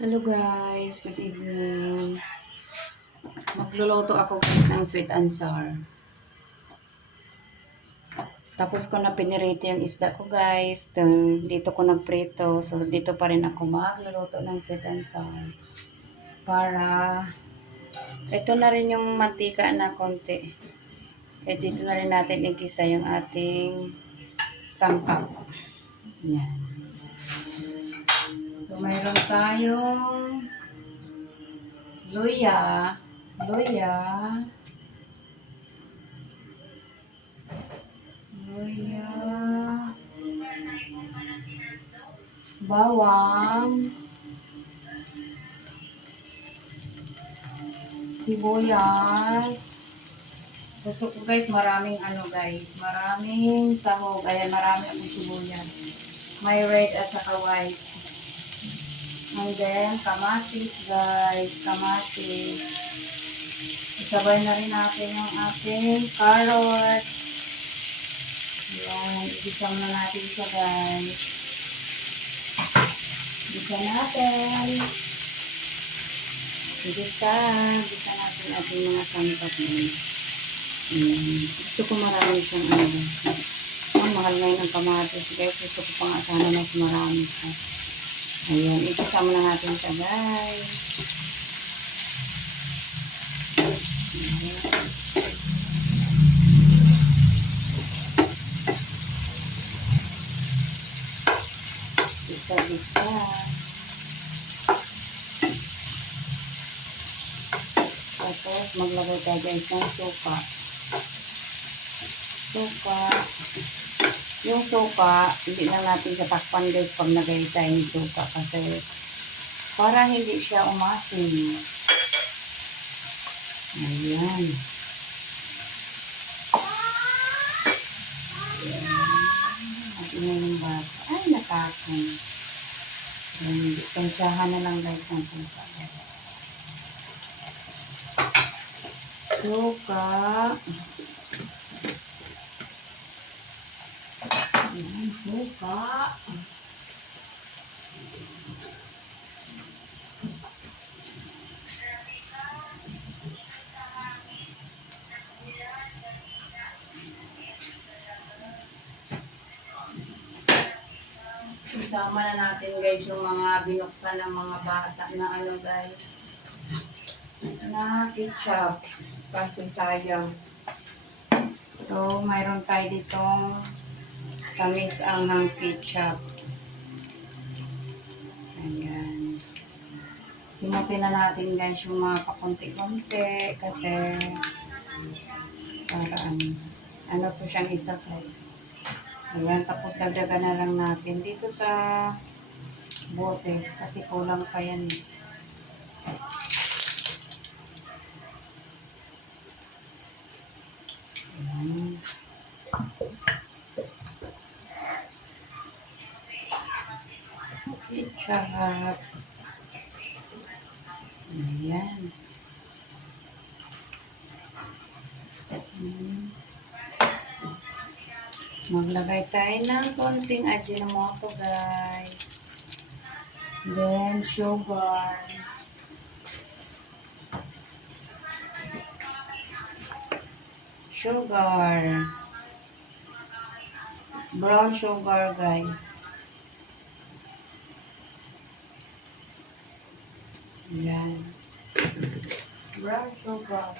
Hello guys, good evening. Magluluto ako guys ng sweet and sour. Tapos ko na pinirito yung isda ko guys. Dito ko nagprito. So dito pa rin ako magluluto ng sweet and sour. Para ito na rin yung mantika na konti. Dito na rin natin igisa yung ating sangkap. Yan. So mayroon tayong luya, luya, bawang, sibuyas. Gusto ko guys, maraming maraming sahog. Ayan, marami akong sibuyas. May red at saka white. And then, kamatis guys, kamatis. Isabay na rin natin yung ating carrots. Ayan, igisa na natin siya guys. Igisa natin. Igisa natin ating mga sangkap guys. Gusto ko marami siyang ang mahal ngayon ng kamatis guys. Gusto ko pa nga sana mas marami siya. Ayan, igisa muna natin siya guys. Isa-isa. Tapos maglagay tayo guys ng suka. Yung suka, hindi na natin siya takpan guys pag nagay tayo ng suka kasi para hindi siya umasin. Ayan. Ayan yung bata. Ay, nakakon. Tansyahan na lang guys ng suka. Suka. Ayan, suka. Isama na natin guys yung mga binuksan ng mga bata na guys. Na ketchup. Kasi sayang. So, mayroon tayo ditong tamis ang ketchup. Ayan. Sinapin na natin guys yung mga pakunti-kunti kasi para ano to siyang isa guys. Ayan, tapos dagdagan na lang natin dito sa bote kasi kulang pa yan. Ayan. Ketchup. Ayan. Maglagay tayo ng konting Ajinomoto guys. Then sugar. Brown sugar guys. Ayan. Brown sugar.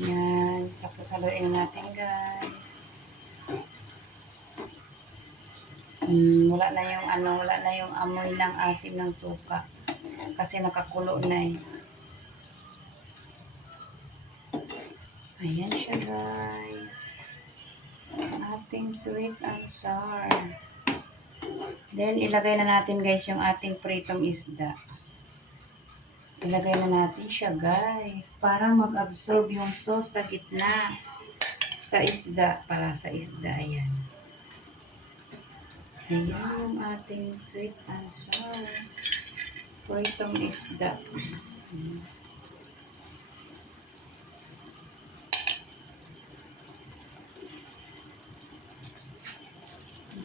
Yan. Tapos haluin natin guys. Wala na yung amoy ng asim ng suka. Kasi nakakulo na eh. Ayan siya guys. Ating sweet and sour. Then ilagay na natin guys yung ating pritong isda. Ilagay na natin siya guys. Para mag-absorb yung sauce sa gitna. Sa isda pala. Sa isda. Ayan. Ayan yung ating sweet and sour. Pritong isda.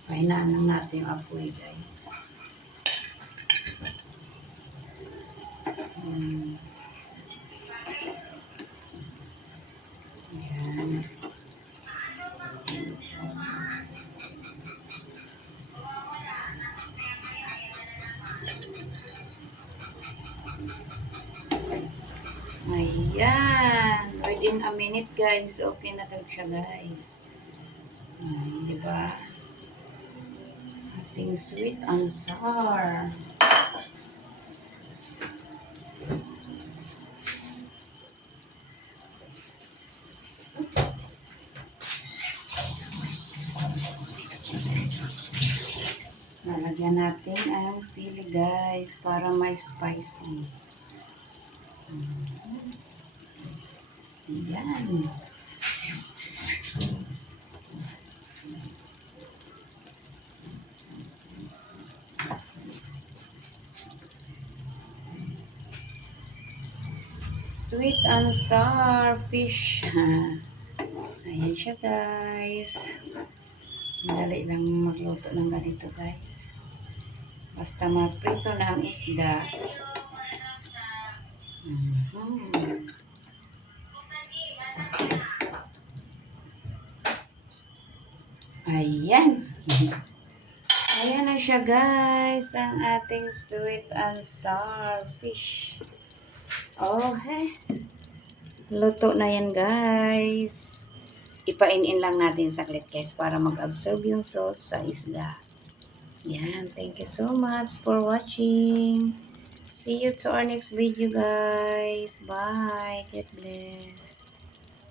Pahinaan lang natin yung apoy, guys. Hmm. Ayan. Ayan. Within a minute, guys. Okay na talaga siya, guys. Di ba? Ating sweet and sour. Lalagyan natin ang sili, guys, para may spicy. Ayan. Sweet and sour fish. Ayan siya, guys. Madali lang magluto ng ganito, guys. Basta maprito na ang isda. Ayan. Ayan na siya, guys. Ang ating sweet and sour fish. Okay. Luto na yan, guys. Ipain-in lang natin saglit, guys, para mag-absorb yung sauce sa isda. Yan. Thank you so much for watching. See you to our next video, guys. Bye. God bless.